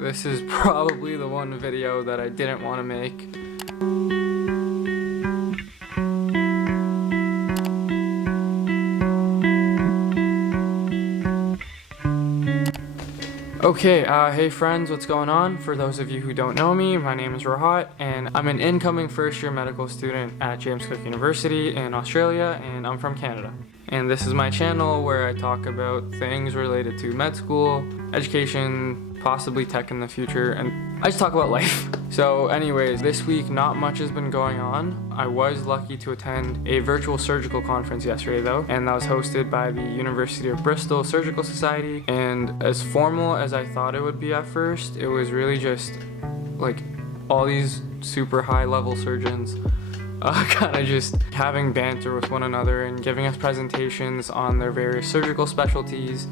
this is probably the one video that I didn't want to make. Okay, hey friends, what's going on? For those of you who don't know me, my name is Rahat, and I'm an incoming first-year medical student at James Cook University in Australia, and I'm from Canada. And this is my channel where I talk about things related to med school, education, possibly tech in the future, and I just talk about life. So anyways, this week not much has been going on. I was lucky to attend a virtual surgical conference yesterday though, and that was hosted by the University of Bristol Surgical Society. And as formal as I thought it would be at first, it was really just like all these super high level surgeons kind of just having banter with one another and giving us presentations on their various surgical specialties,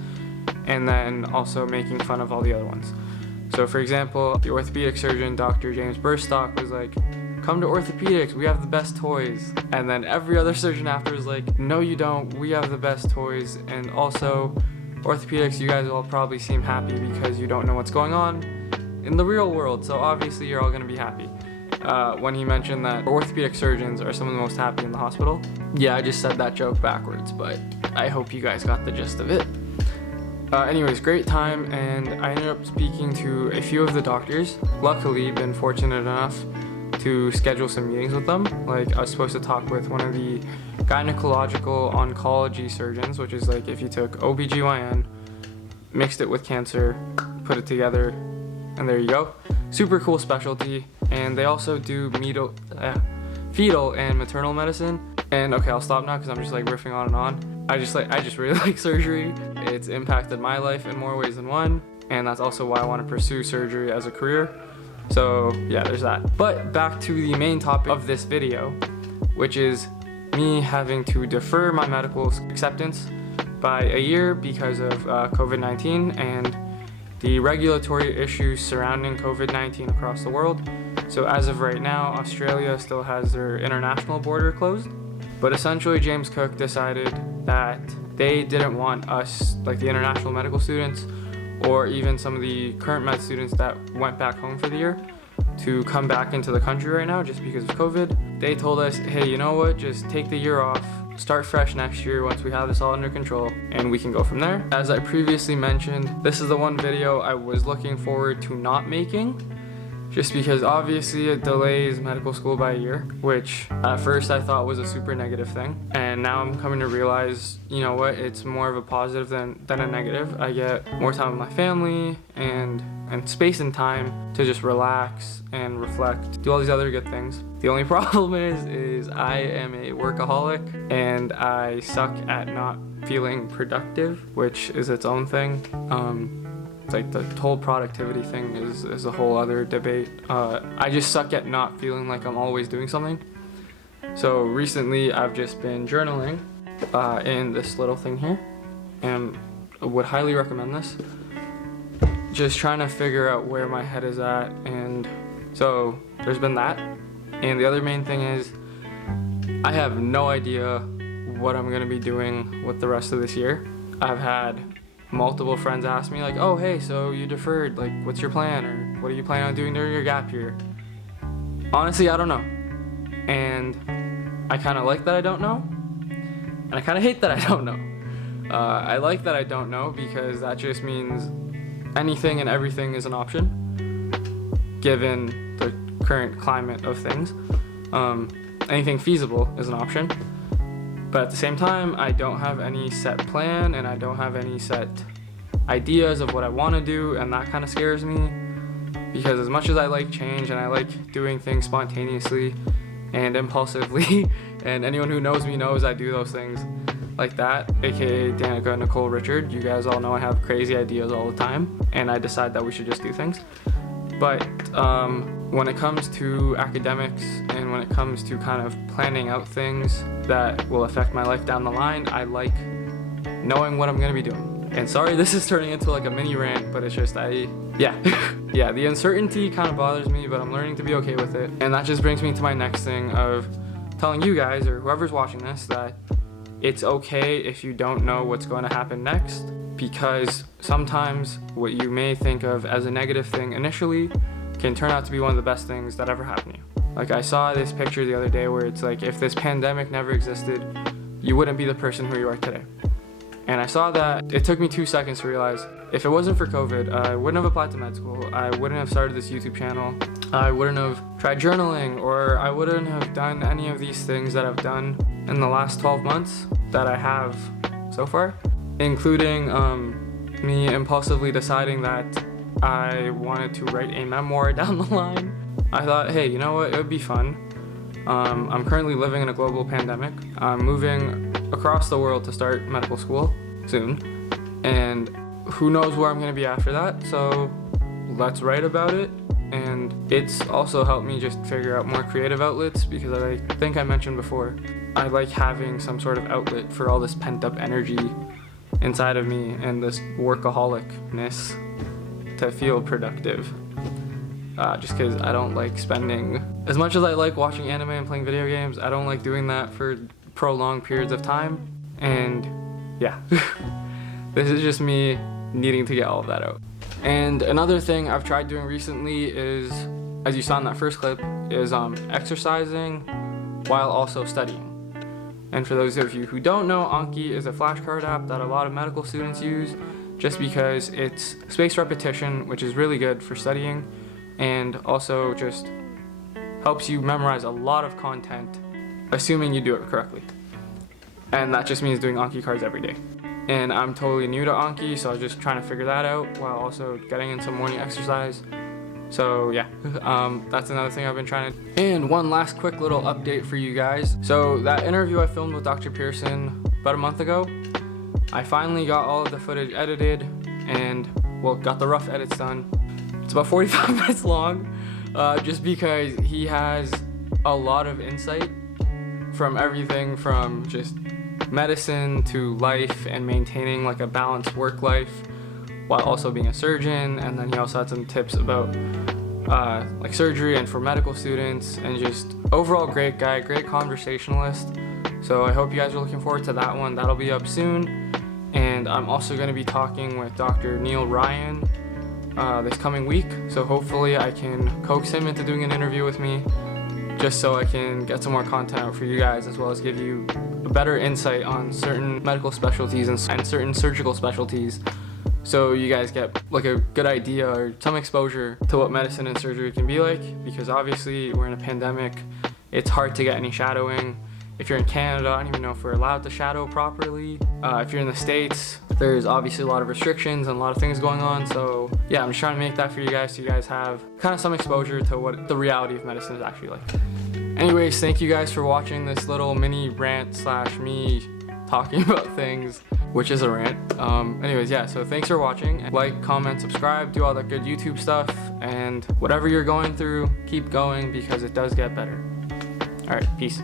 and then also making fun of all the other ones. So for example, the orthopedic surgeon, Dr. James Burstock, was like, "Come to orthopedics, we have the best toys." And then every other surgeon after was like, "No you don't, we have the best toys. And also, orthopedics, you guys all probably seem happy because you don't know what's going on in the real world, so obviously you're all gonna be happy." When he mentioned that orthopedic surgeons are some of the most happy in the hospital. Yeah, I just said that joke backwards, but I hope you guys got the gist of it. Anyways, great time, and I ended up speaking to a few of the doctors. Luckily, been fortunate enough to schedule some meetings with them. Like, I was supposed to talk with one of the gynecological oncology surgeons, which is like if you took OBGYN, mixed it with cancer, put it together, and there you go. Super cool specialty. And they also do fetal and maternal medicine. And okay, I'll stop now because I'm just like riffing on and on. I just really like surgery. It's impacted my life in more ways than one, and that's also why I want to pursue surgery as a career. So yeah, there's that. But back to the main topic of this video, which is me having to defer my medical acceptance by a year because of COVID-19 and the regulatory issues surrounding COVID-19 across the world. So as of right now, Australia still has their international border closed, but essentially James Cook decided that they didn't want us, like the international medical students, or even some of the current med students that went back home for the year, to come back into the country right now just because of COVID. They told us, hey, you know what, just take the year off, start fresh next year once we have this all under control, and we can go from there. As I previously mentioned, this is the one video I was looking forward to not making, just because obviously it delays medical school by a year, which at first I thought was a super negative thing, and now I'm coming to realize, you know what, it's more of a positive than a negative. I get more time with my family and space and time to just relax and reflect, do all these other good things. The only problem is I am a workaholic and I suck at not feeling productive, which is its own thing. It's like the whole productivity thing is a whole other debate. I just suck at not feeling like I'm always doing something. So recently I've just been journaling in this little thing here, and I would highly recommend this. Just trying to figure out where my head is at, and so there's been that. And the other main thing is I have no idea what I'm gonna be doing with the rest of this year. I've had multiple friends ask me like, "Oh hey, so you deferred, like what's your plan, or what are you planning on doing during your gap year?" Honestly, I don't know, and I kind of like that I don't know, and I kind of hate that I don't know. I like that I don't know because that just means anything and everything is an option given the current climate of things. Anything feasible is an option. But at the same time, I don't have any set plan, and I don't have any set ideas of what I want to do, and that kind of scares me, because as much as I like change and I like doing things spontaneously and impulsively, and anyone who knows me knows I do those things like that, aka Danica, Nicole, Richard, you guys all know I have crazy ideas all the time, and I decide that we should just do things. But when it comes to academics and when it comes to kind of planning out things that will affect my life down the line, I like knowing what I'm going to be doing. And sorry, this is turning into like a mini rant, but it's just yeah, the uncertainty kind of bothers me, but I'm learning to be okay with it. And that just brings me to my next thing of telling you guys, or whoever's watching this, that it's okay if you don't know what's going to happen next, because sometimes what you may think of as a negative thing initially can turn out to be one of the best things that ever happened to you. Like, I saw this picture the other day where it's like, if this pandemic never existed, you wouldn't be the person who you are today. And I saw that. It took me 2 seconds to realize, if it wasn't for COVID, I wouldn't have applied to med school, I wouldn't have started this YouTube channel, I wouldn't have tried journaling, or I wouldn't have done any of these things that I've done in the last 12 months that I have so far, including me impulsively deciding that I wanted to write a memoir down the line. I thought, hey, you know what, it would be fun. I'm currently living in a global pandemic. I'm moving across the world to start medical school soon, and who knows where I'm going to be after that, so let's write about it. And it's also helped me just figure out more creative outlets, because I think I mentioned before, I like having some sort of outlet for all this pent-up energy inside of me and this workaholicness to feel productive. Just because I don't like spending, as much as I like watching anime and playing video games, I don't like doing that for prolonged periods of time. And yeah, this is just me needing to get all of that out. And another thing I've tried doing recently is, as you saw in that first clip, is exercising while also studying. And for those of you who don't know, Anki is a flashcard app that a lot of medical students use just because it's spaced repetition, which is really good for studying, and also just helps you memorize a lot of content, assuming you do it correctly. And that just means doing Anki cards every day. And I'm totally new to Anki, so I was just trying to figure that out while also getting in some morning exercise. So yeah, that's another thing I've been trying to do. And one last quick little update for you guys. So that interview I filmed with Dr. Pearson about a month ago, I finally got all of the footage edited and, well, got the rough edits done. It's about 45 minutes long, just because he has a lot of insight from everything from just medicine to life and maintaining like a balanced work life while also being a surgeon. And then he also had some tips about like surgery and for medical students, and just overall great guy, great conversationalist. So I hope you guys are looking forward to that one. That'll be up soon. And I'm also going to be talking with Dr. Neil Ryan this coming week, so hopefully I can coax him into doing an interview with me, just so I can get some more content out for you guys, as well as give you a better insight on certain medical specialties and certain surgical specialties, so you guys get like a good idea or some exposure to what medicine and surgery can be like, because obviously we're in a pandemic, it's hard to get any shadowing. If you're in Canada, I don't even know if we're allowed to shadow properly. If you're in the States, there's obviously a lot of restrictions and a lot of things going on. So yeah, I'm just trying to make that for you guys so you guys have kind of some exposure to what the reality of medicine is actually like. Anyways, thank you guys for watching this little mini rant / me talking about things, which is a rant. Anyways, yeah, so thanks for watching. Like, comment, subscribe, do all that good YouTube stuff, and whatever you're going through, keep going, because it does get better. All right, peace.